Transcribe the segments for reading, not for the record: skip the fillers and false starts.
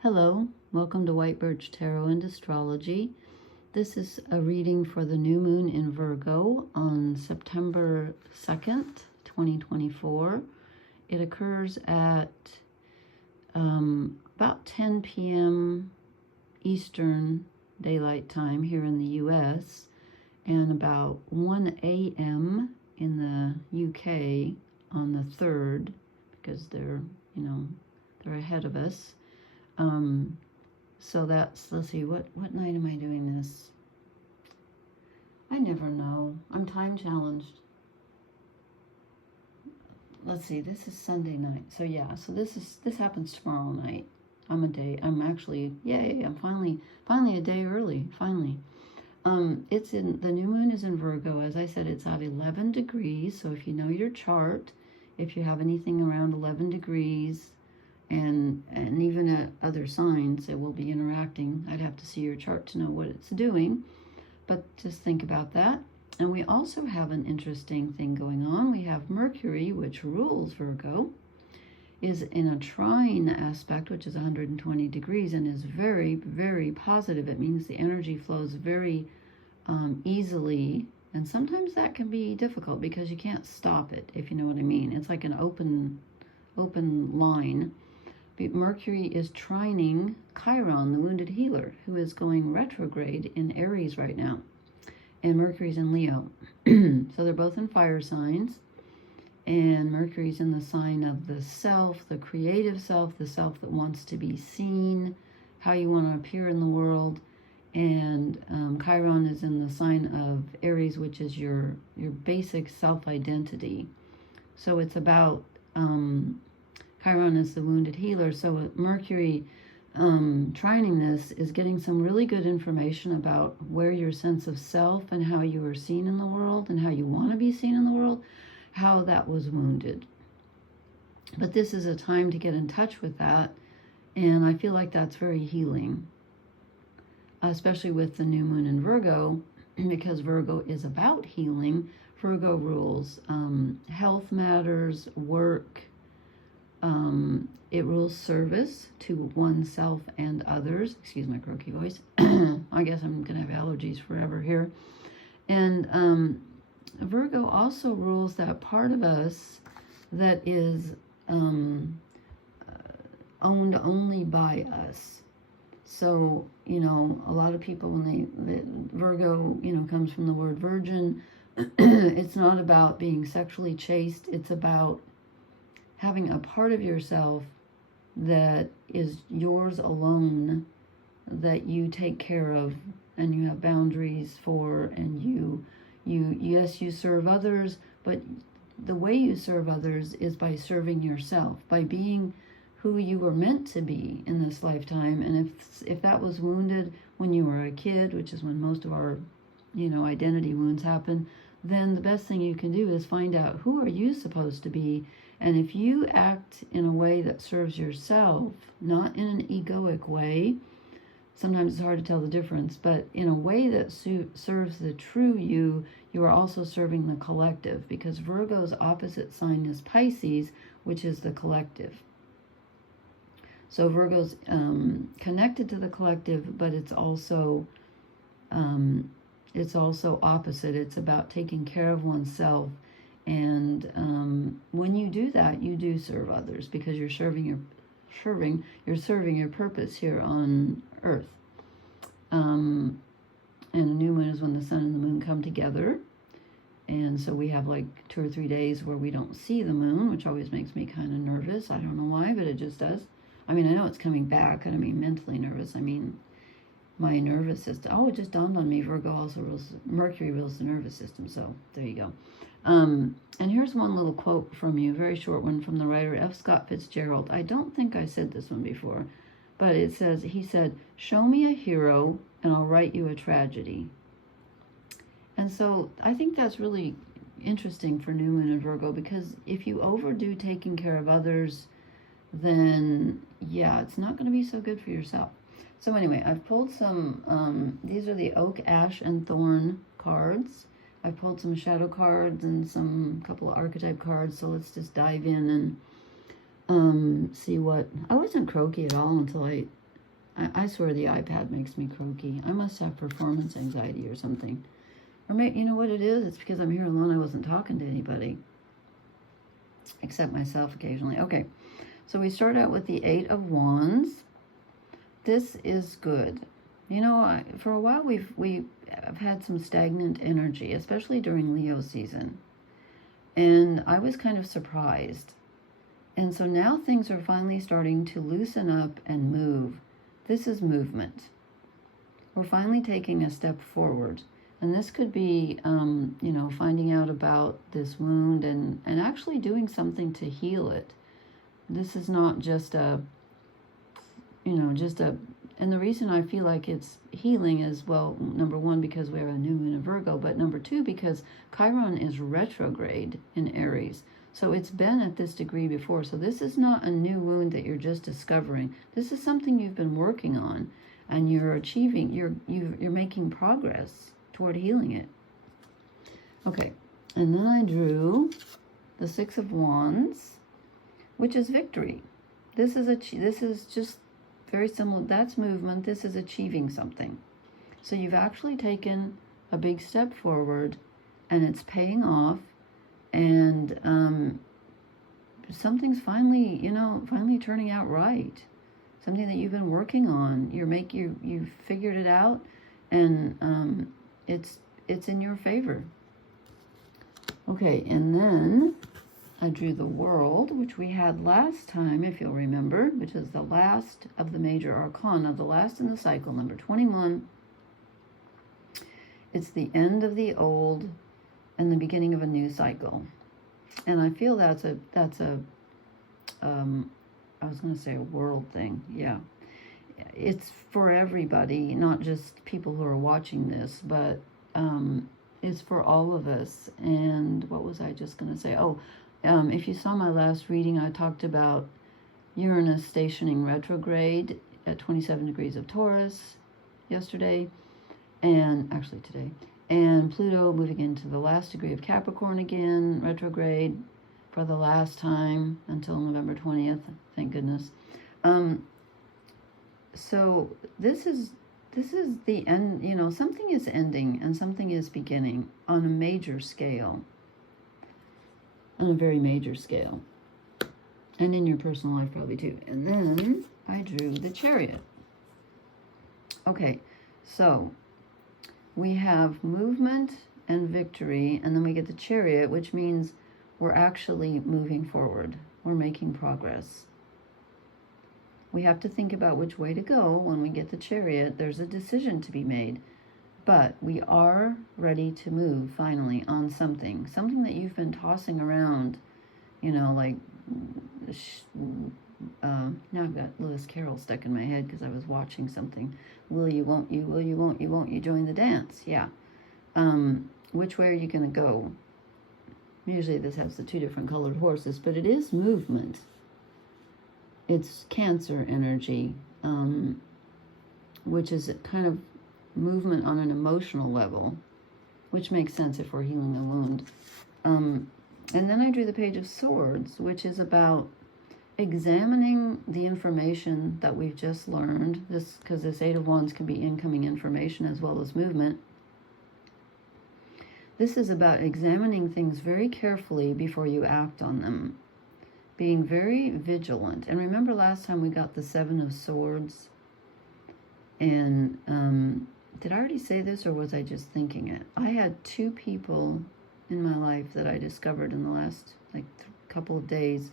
Hello, welcome to White Birch Tarot and Astrology. This is a reading for the new moon in Virgo on September 2nd, 2024. It occurs at about 10 p.m. Eastern Daylight Time here in the U.S. and about 1 a.m. in the UK on the 3rd, because they're ahead of us. So that's, let's see, what night am I doing this? I never know. I'm time challenged. Let's see, this is Sunday night. So yeah, so this happens tomorrow night. I'm actually, yay, I'm finally a day early, finally. The new moon is in Virgo. As I said, it's at 11 degrees. So if you know your chart, if you have anything around 11 degrees, and even at other signs, it will be interacting. I'd have to see your chart to know what it's doing, but just think about that. And we also have an interesting thing going on. We have Mercury, which rules Virgo, is in a trine aspect, which is 120 degrees, and is very, very positive. It means the energy flows very easily, and sometimes that can be difficult because you can't stop it, if you know what I mean. It's like an open line. Mercury is trining Chiron, the wounded healer, who is going retrograde in Aries right now. And Mercury's in Leo. So they're both in fire signs. And Mercury's in the sign of the self, the creative self, the self that wants to be seen, how you want to appear in the world. And Chiron is in the sign of Aries, which is your basic self-identity. So it's about... Chiron is the wounded healer, so Mercury trining this is getting some really good information about where your sense of self and how you are seen in the world and how you want to be seen in the world, how that was wounded. But this is a time to get in touch with that, and I feel like that's very healing, especially with the new moon in Virgo, because Virgo is about healing. Virgo rules health matters, work. It rules service to oneself and others. Excuse my croaky voice. I guess I'm going to have allergies forever here. And Virgo also rules that part of us that is owned only by us. So, a lot of people, when Virgo, comes from the word virgin, it's not about being sexually chaste. It's about having a part of yourself that is yours alone, that you take care of and you have boundaries for, and yes, you serve others, but the way you serve others is by serving yourself, by being who you were meant to be in this lifetime. And if that was wounded when you were a kid, which is when most of our, identity wounds happen, then the best thing you can do is find out, who are you supposed to be? And if you act in a way that serves yourself, not in an egoic way, sometimes it's hard to tell the difference, but in a way that serves the true you, you are also serving the collective, because Virgo's opposite sign is Pisces, which is the collective. So Virgo's connected to the collective, but it's also opposite. It's about taking care of oneself. And when you do that, you do serve others, because you're serving your purpose here on Earth. And the new moon is when the sun and the moon come together, and so we have like 2 or 3 days where we don't see the moon, which always makes me kind of nervous. I don't know why, but it just does. I mean, I know it's coming back. I don't mean mentally nervous. I mean my nervous system. Oh, it just dawned on me. Virgo also rules, Mercury rules the nervous system. So there you go. And here's one little quote from you, very short one, from the writer F. Scott Fitzgerald. I don't think I said this one before, but he said, "Show me a hero and I'll write you a tragedy." And so I think that's really interesting for new moon and Virgo, because if you overdo taking care of others, then yeah, it's not going to be so good for yourself. So anyway, I've pulled some, these are the Oak, Ash, and Thorn cards. I've pulled some shadow cards and some couple of archetype cards, so let's just dive in and see what... I wasn't croaky at all until I I swear the iPad makes me croaky. I must have performance anxiety or something. Or maybe, you know what it is? It's because I'm here alone. I wasn't talking to anybody. Except myself occasionally. Okay, so we start out with the Eight of Wands. This is good. You know, for a while we have had some stagnant energy, especially during Leo season. And I was kind of surprised. And so now things are finally starting to loosen up and move. This is movement. We're finally taking a step forward. And this could be, you know, finding out about this wound and actually doing something to heal it. This is not just a, you know, and the reason I feel like it's healing is, well, number one, because we're a new moon in Virgo, but number two, because Chiron is retrograde in Aries. So it's been at this degree before. So this is not a new wound that you're just discovering. This is something you've been working on, and you're achieving, you're making progress toward healing it. Okay, and then I drew the Six of Wands, which is victory. This is just very similar. That's movement. This is achieving something. So you've actually taken a big step forward, and it's paying off, and something's finally, you know, finally turning out right. Something that you've been working on. You've figured it out, and it's in your favor. Okay, and then I drew the World, which we had last time, if you'll remember, which is the last of the major arcana, the last in the cycle, number 21. It's the end of the old and the beginning of a new cycle. And I feel that's a I was going to say a world thing. Yeah. It's for everybody, not just people who are watching this, but it's for all of us. And what was I just going to say? Oh, if you saw my last reading, I talked about Uranus stationing retrograde at 27 degrees of Taurus yesterday, and actually today, and Pluto moving into the last degree of Capricorn again, retrograde for the last time until November 20th, thank goodness. So this is the end, you know, something is ending and something is beginning on a major scale. On a very major scale. And in your personal life probably too. And then I drew the Chariot. Okay, so we have movement and victory, and then we get the Chariot, which means we're actually moving forward. We're making progress. We have to think about which way to go when we get the Chariot. There's a decision to be made. But we are ready to move, finally, on something. Something that you've been tossing around, you know, like, now I've got Lewis Carroll stuck in my head because I was watching something. Will you, won't you, will you, won't you join the dance? Yeah. Which way are you going to go? Usually this has the two different colored horses, but it is movement. It's Cancer energy, which is kind of movement on an emotional level, which makes sense if we're healing a wound. And then I drew the Page of Swords, which is about examining the information that we've just learned. Because this Eight of Wands can be incoming information as well as movement. This is about examining things very carefully before you act on them. Being very vigilant. And remember last time we got the Seven of Swords? And did I already say this, or was I just thinking it? I had two people in my life that I discovered in the last couple of days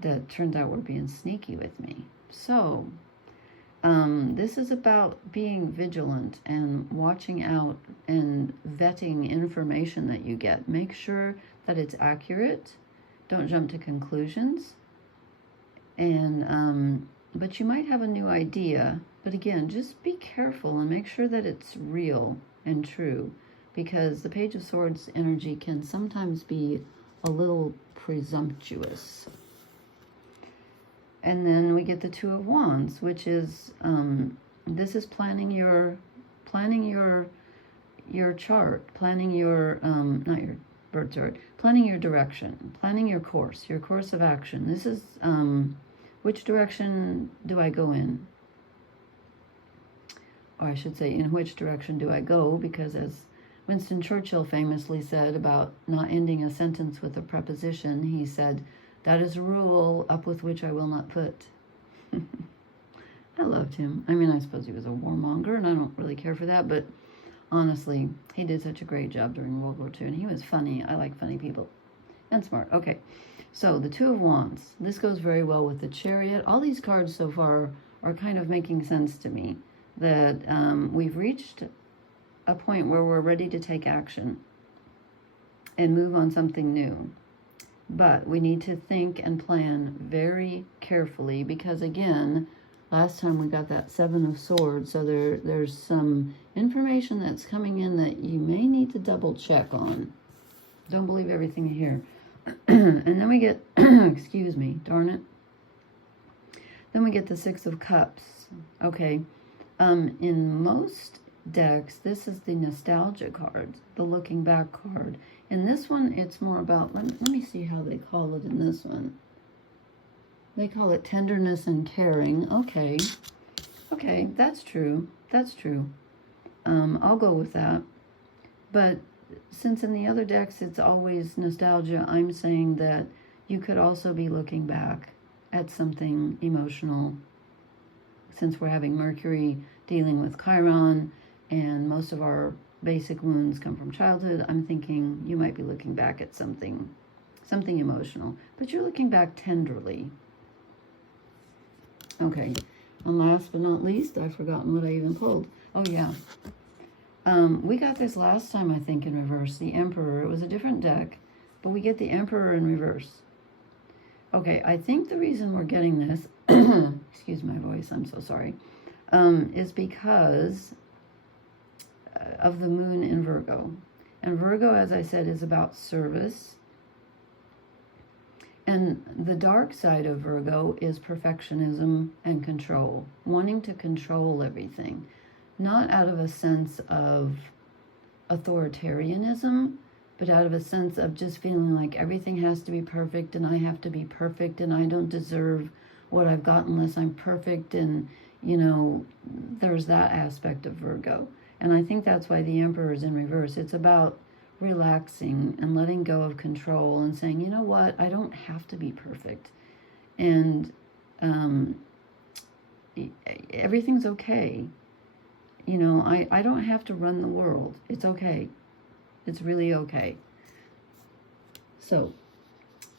that turned out were being sneaky with me. So this is about being vigilant and watching out and vetting information that you get. Make sure that it's accurate. Don't jump to conclusions. And but you might have a new idea. But again, just be careful and make sure that it's real and true, because the Page of Swords energy can sometimes be a little presumptuous. And then we get the Two of Wands, which is this is planning your chart, planning your not your birth chart, planning your direction, planning your course of action. This is which direction do I go in? or I should say, in which direction do I go? Because as Winston Churchill famously said about not ending a sentence with a preposition, he said, "That is a rule up with which I will not put." I loved him. I mean, I suppose he was a warmonger, and I don't really care for that, but honestly, he did such a great job during World War II, and he was funny. I like funny people. And smart. Okay, so the Two of Wands. This goes very well with the Chariot. All these cards so far are kind of making sense to me, that we've reached a point where we're ready to take action and move on something new. But we need to think and plan very carefully because, again, last time we got that Seven of Swords, so there's some information that's coming in that you may need to double check on. Don't believe everything you hear. And then we get, excuse me, darn it. Then we get the Six of Cups. Okay, in most decks, this is the nostalgia card, the looking back card. In this one, it's more about, let me see how they call it in this one. They call it tenderness and caring. Okay, that's true. That's true. I'll go with that. But since in the other decks it's always nostalgia, I'm saying that you could also be looking back at something emotional. Since we're having Mercury dealing with Chiron, and most of our basic wounds come from childhood, I'm thinking you might be looking back at something emotional, but you're looking back tenderly. Okay, and last but not least, I've forgotten what I even pulled. Oh yeah, we got this last time, I think, in reverse, the Emperor. It was a different deck, but we get the Emperor in reverse. Okay, I think the reason we're getting this, excuse my voice, I'm so sorry, is because of the moon in Virgo. And Virgo, as I said, is about service. And the dark side of Virgo is perfectionism and control, wanting to control everything, not out of a sense of authoritarianism, but out of a sense of just feeling like everything has to be perfect and I have to be perfect and I don't deserve what I've got unless I'm perfect. And, you know, there's that aspect of Virgo. And I think that's why the Emperor is in reverse. It's about relaxing and letting go of control and saying, you know what, I don't have to be perfect. And everything's okay. You know, I don't have to run the world. It's okay. It's really okay. So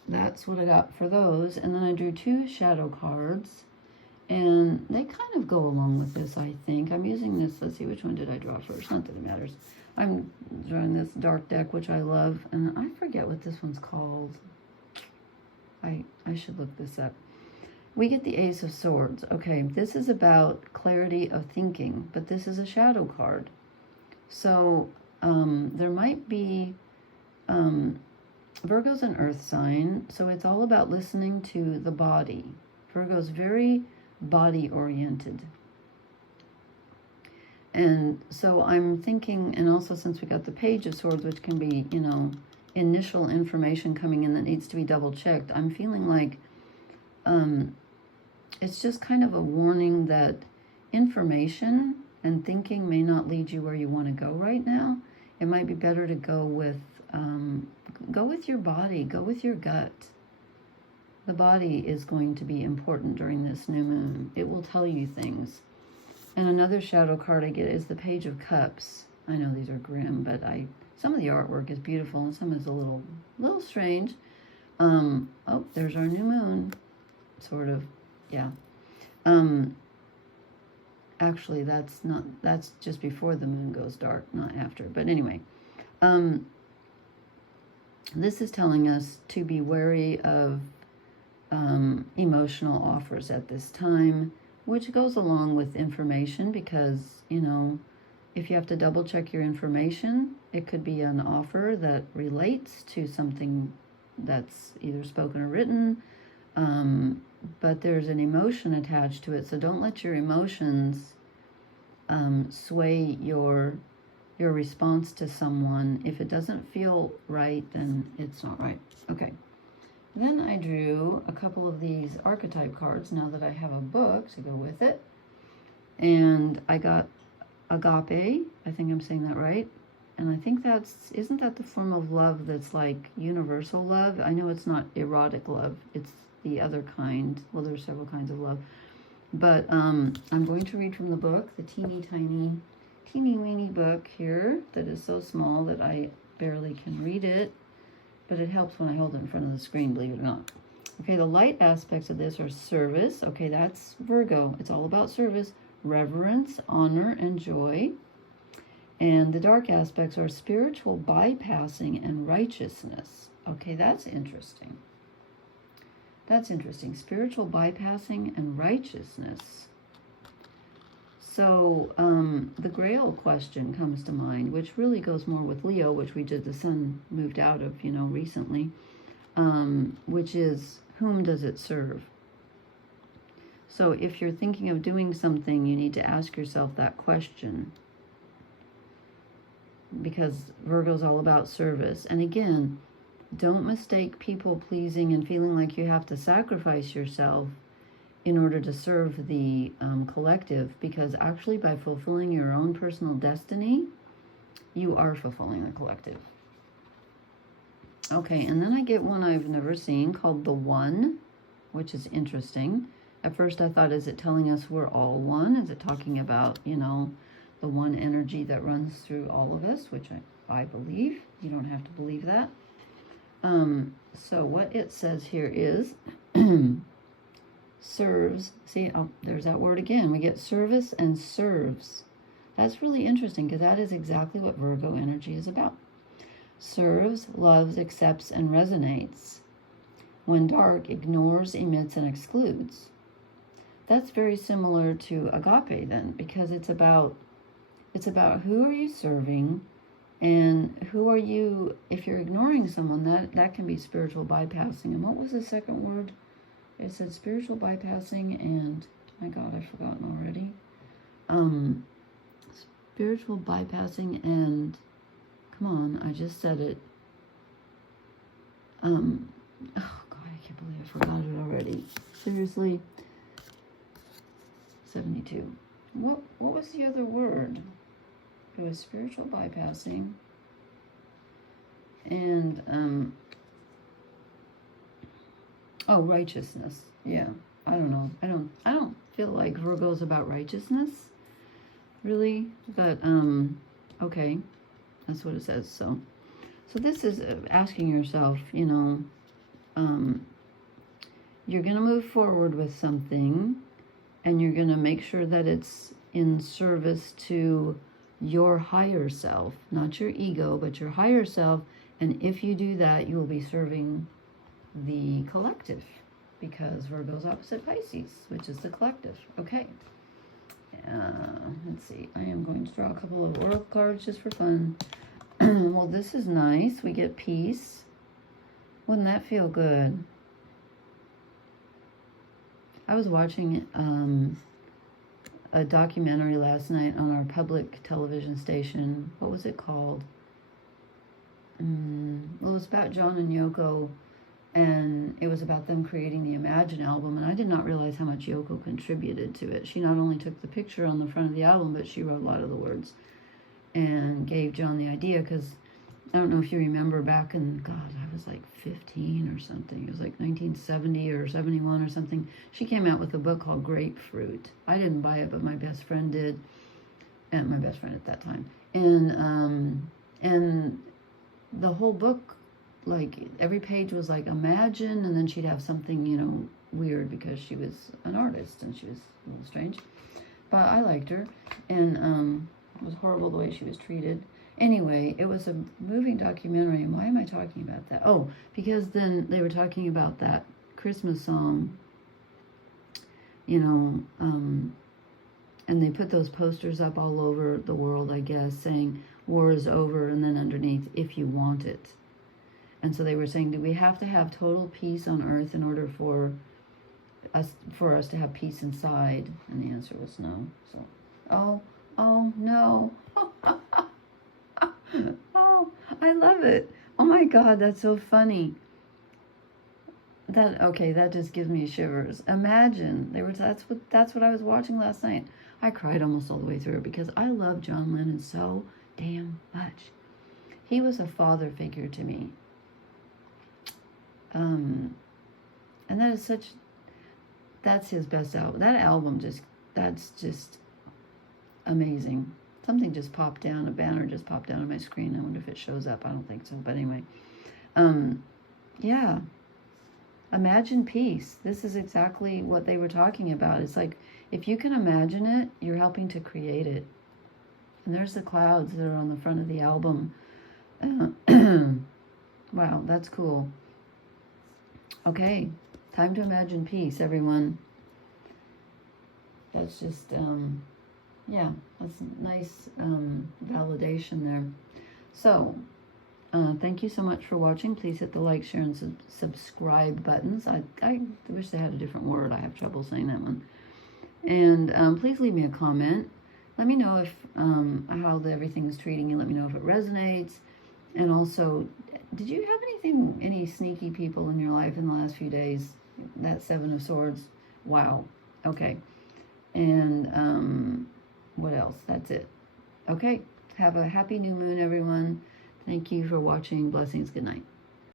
that's what I got for those. And then I drew two shadow cards. And they kind of go along with this, I think. I'm using this. Let's see, which one did I draw first? Not that it matters. I'm drawing this dark deck, which I love. And I forget what this one's called. I should look this up. We get the Ace of Swords. Okay, this is about clarity of thinking, but this is a shadow card. So there might be... Virgo's an earth sign, so it's all about listening to the body. Virgo's very body oriented. And so I'm thinking, and also since we got the Page of Swords, which can be, you know, initial information coming in that needs to be double checked, I'm feeling like it's just kind of a warning that information and thinking may not lead you where you want to go right now. It might be better to go with your body, go with your gut. The body is going to be important during this new moon. It will tell you things. And another shadow card I get is the Page of Cups. I know these are grim, but some of the artwork is beautiful and some is a little strange. Oh, there's our new moon. Sort of, yeah. Actually, that's just before the moon goes dark, not after. But anyway, this is telling us to be wary of emotional offers at this time, which goes along with information because, you know, if you have to double check your information, it could be an offer that relates to something that's either spoken or written, but there's an emotion attached to it. So don't let your emotions sway your response to someone. If it doesn't feel right, then it's not right. Okay. Then I drew a couple of these archetype cards now that I have a book to go with it. And I got agape. I think I'm saying that right. And I think isn't that the form of love that's like universal love? I know it's not erotic love. It's the other kind. Well, there's several kinds of love. But I'm going to read from the book, the teeny weeny book here that is so small that I barely can read it. But it helps when I hold it in front of the screen, believe it or not. Okay, the light aspects of this are service. Okay, that's Virgo. It's all about service, reverence, honor, and joy. And the dark aspects are spiritual bypassing and righteousness. Okay, that's interesting. That's interesting. Spiritual bypassing and righteousness. So the Grail question comes to mind, which really goes more with Leo, which we did, the sun moved out of, recently, which is, whom does it serve? So if you're thinking of doing something, you need to ask yourself that question, because Virgo's all about service. And again, don't mistake people pleasing and feeling like you have to sacrifice yourself in order to serve the collective, because actually by fulfilling your own personal destiny, you are fulfilling the collective. Okay, and then I get one I've never seen called the One, which is interesting. At first I thought, is it telling us we're all one? Is it talking about, the one energy that runs through all of us, which I believe. You don't have to believe that. So what it says here is serves. See, there's that word again. We get service and serves. That's really interesting, because that is exactly what Virgo energy is about. Serves, loves, accepts, and resonates. When dark, ignores, emits, and excludes. That's very similar to agape then, because it's about who are you serving, and who are you, if you're ignoring someone, that can be spiritual bypassing. And what was the second word? It said spiritual bypassing and, my God, I've forgotten already. Spiritual bypassing and, come on, I just said it. Oh God, I can't believe I forgot it already. Seriously. 72. What was the other word? It was spiritual bypassing and righteousness. Yeah, I don't know. I don't feel like Virgo's about righteousness, really. But okay, that's what it says. So this is asking yourself, you're gonna move forward with something, and you're gonna make sure that it's in service to your higher self, not your ego, but your higher self. And if you do that, you will be serving the collective, because Virgo's opposite Pisces, which is the collective. Okay. Let's see. I am going to draw a couple of oracle cards just for fun. Well, this is nice. We get peace. Wouldn't that feel good? I was watching a documentary last night on our public television station. What was it called? Well, it was about John and Yoko, and it was about them creating the Imagine album, and I did not realize how much Yoko contributed to it. She not only took the picture on the front of the album, but she wrote a lot of the words and gave John the idea, because I don't know if you remember back in, God, I was like 15 or something. It was like 1970 or 71 or something. She came out with a book called Grapefruit. I didn't buy it, but my best friend did, and my best friend at that time. And the whole book, like every page was like imagine, and then she'd have something, weird, because she was an artist and she was a little strange. But I liked her, and it was horrible the way she was treated. Anyway, it was a moving documentary, and why am I talking about that? Oh, because then they were talking about that Christmas song, and they put those posters up all over the world, I guess, saying war is over, and then underneath, if you want it. And so they were saying, do we have to have total peace on earth in order for us to have peace inside? And the answer was no. So, oh no. Oh, I love it. Oh my God, that's so funny. Okay, that just gives me shivers. Imagine that's what I was watching last night. I cried almost all the way through because I love John Lennon so damn much. He was a father figure to me. And that's his best album. That album that's just amazing. Something just popped down, a banner just popped down on my screen. I wonder if it shows up. I don't think so, but anyway. Yeah. Imagine peace. This is exactly what they were talking about. It's like, if you can imagine it, you're helping to create it. And there's the clouds that are on the front of the album. Wow, that's cool. Okay, time to imagine peace, everyone. That's just, yeah, that's nice validation there. So, thank you so much for watching. Please hit the like, share, and subscribe buttons. I wish they had a different word. I have trouble saying that one. And please leave me a comment. Let me know if how everything is treating you. Let me know if it resonates. And also, did you have any sneaky people in your life in the last few days? That Seven of Swords. Wow. Okay. And what else? That's it. Okay. Have a happy new moon, everyone. Thank you for watching. Blessings. Good night.